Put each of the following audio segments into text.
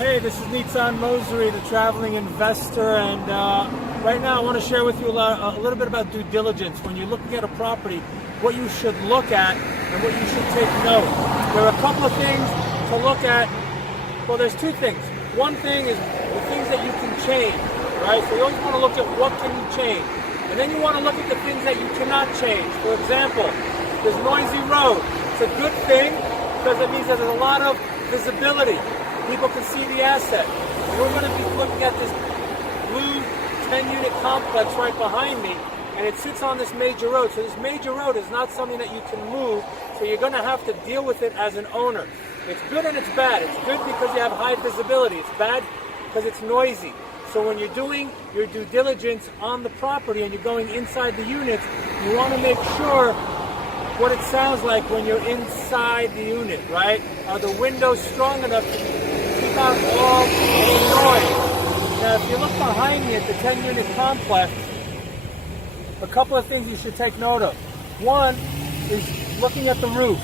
Hey, this is Nitzan Mosery, the traveling investor, and right now I want to share with you a little bit about due diligence. When you're looking at a property, what you should look at and what you should take note. There are a couple of things to look at. Well, there's two things. One thing is the things that you can change, right? So you always want to look at what can you change. And then you want to look at the things that you cannot change. For example, this noisy road. It's a good thing because it means that there's a lot of visibility. People can see the asset. We're going to be looking at this blue 10-unit complex right behind me, and it sits on this major road. So this major road is not something that you can move, so you're going to have to deal with it as an owner. It's good and it's bad. It's good because you have high visibility. It's bad because it's noisy. So when you're doing your due diligence on the property and you're going inside the units, you want to make sure what it sounds like when you're inside the unit, right? Are the windows strong enough to keep out all the noise? Now, if you look behind me at the 10-unit complex, a couple of things you should take note of. One is looking at the roof.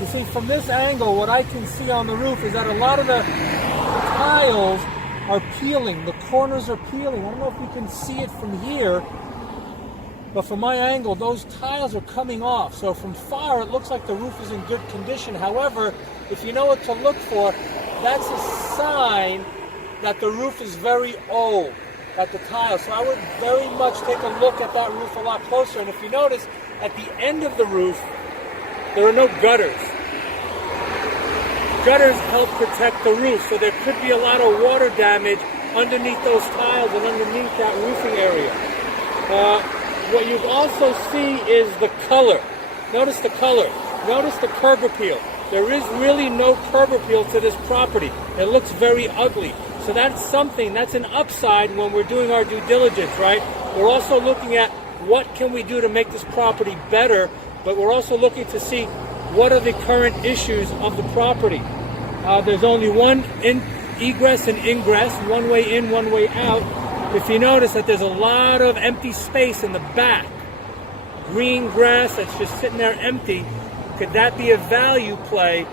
You see, from this angle, what I can see on the roof is that a lot of the tiles are peeling. The corners are peeling. I don't know if you can see it from here, but from my angle, those tiles are coming off. So from far, it looks like the roof is in good condition. However, if you know what to look for, that's a sign that the roof is very old, at the tile. So I would very much take a look at that roof a lot closer. And if you notice, at the end of the roof, there are no gutters. Gutters help protect the roof, so there could be a lot of water damage underneath those tiles and underneath that roofing area. What you also see is the color. Notice the color. Notice the curb appeal. There is really no curb appeal to this property. It looks very ugly. So that's something, that's an upside when we're doing our due diligence, right? We're also looking at what can we do to make this property better, but we're also looking to see what are the current issues of the property. There's only one egress and ingress, one way in, one way out. If you notice that there's a lot of empty space in the back, green grass that's just sitting there empty, could that be a value play?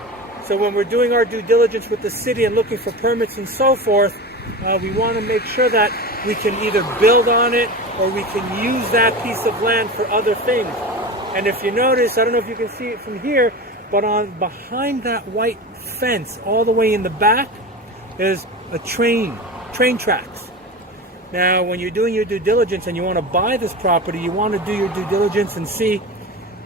So when we're doing our due diligence with the city and looking for permits and so forth, we want to make sure that we can either build on it or we can use that piece of land for other things. And if you notice, I don't know if you can see it from here, but behind that white fence, all the way in the back, there's a train tracks. Now, when you're doing your due diligence and you want to buy this property, you want to do your due diligence and see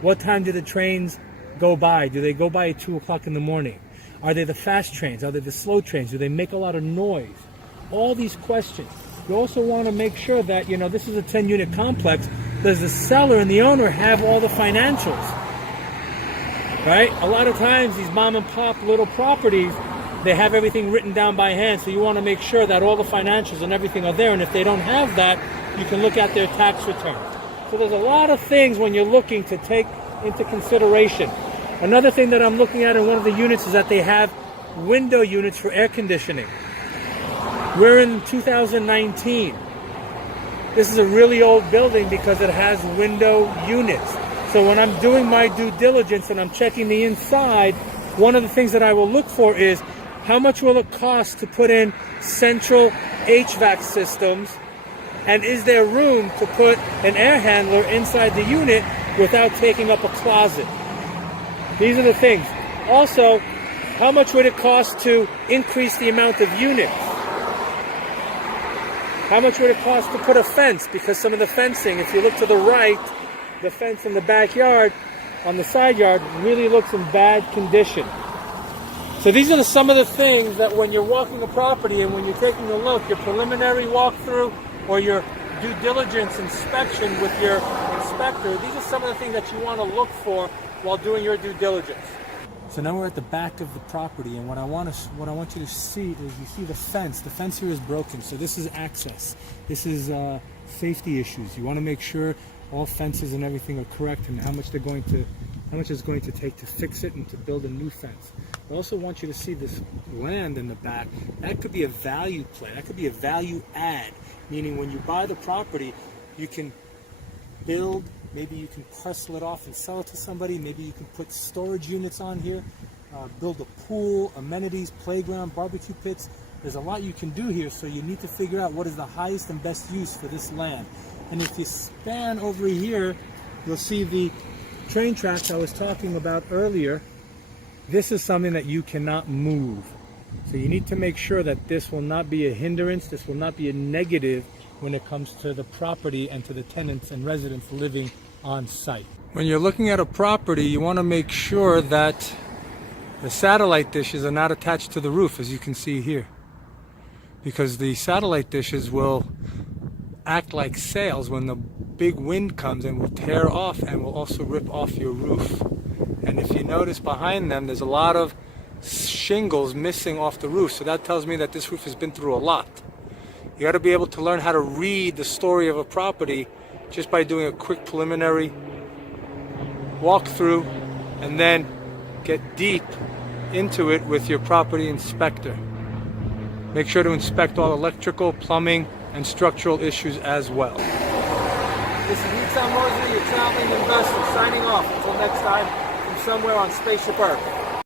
what time do the trains go by. Do they go by at 2 o'clock in the morning? Are they the fast trains? Are they the slow trains? Do they make a lot of noise? All these questions. You also want to make sure that, this is a 10-unit complex. Does the seller and the owner have all the financials? Right? A lot of times, these mom and pop little properties, they have everything written down by hand, so you want to make sure that all the financials and everything are there, and if they don't have that, you can look at their tax return. So there's a lot of things when you're looking to take into consideration. Another thing that I'm looking at in one of the units is that they have window units for air conditioning. We're in 2019. This is a really old building because it has window units. So when I'm doing my due diligence and I'm checking the inside, one of the things that I will look for is how much will it cost to put in central HVAC systems, and is there room to put an air handler inside the unit without taking up a closet? These are the things. Also, how much would it cost to increase the amount of units? How much would it cost to put a fence? Because some of the fencing, if you look to the right, the fence in the backyard, on the side yard, really looks in bad condition. So these are some of the things that when you're walking a property and when you're taking a look, your preliminary walkthrough or your due diligence inspection with your inspector, these are some of the things that you want to look for while doing your due diligence. So now we're at the back of the property, and what I want you to see is you see the fence. The fence here is broken, so this is access. This is safety issues. You want to make sure all fences and everything are correct, and how much it's going to take to fix it and to build a new fence. I also want you to see this land in the back. That could be a value play. That could be a value add, meaning when you buy the property, you can build, maybe you can parcel it off and sell it to somebody. Maybe you can put storage units on here, build a pool, amenities, playground, barbecue pits. There's a lot you can do here, so you need to figure out what is the highest and best use for this land. And if you span over here, you'll see the train tracks I was talking about earlier. This is something that you cannot move. So you need to make sure that this will not be a hindrance, this will not be a negative when it comes to the property and to the tenants and residents living on site. When you're looking at a property, you want to make sure that the satellite dishes are not attached to the roof, as you can see here. Because the satellite dishes will act like sails when the big wind comes and will tear off and will also rip off your roof. And if you notice behind them, there's a lot of shingles missing off the roof. So that tells me that this roof has been through a lot. You got to be able to learn how to read the story of a property just by doing a quick preliminary walkthrough and then get deep into it with your property inspector. Make sure to inspect all electrical, plumbing, and structural issues as well. This is Nitzan Mosley, your traveling investor, signing off. Until next time, from somewhere on Spaceship Earth.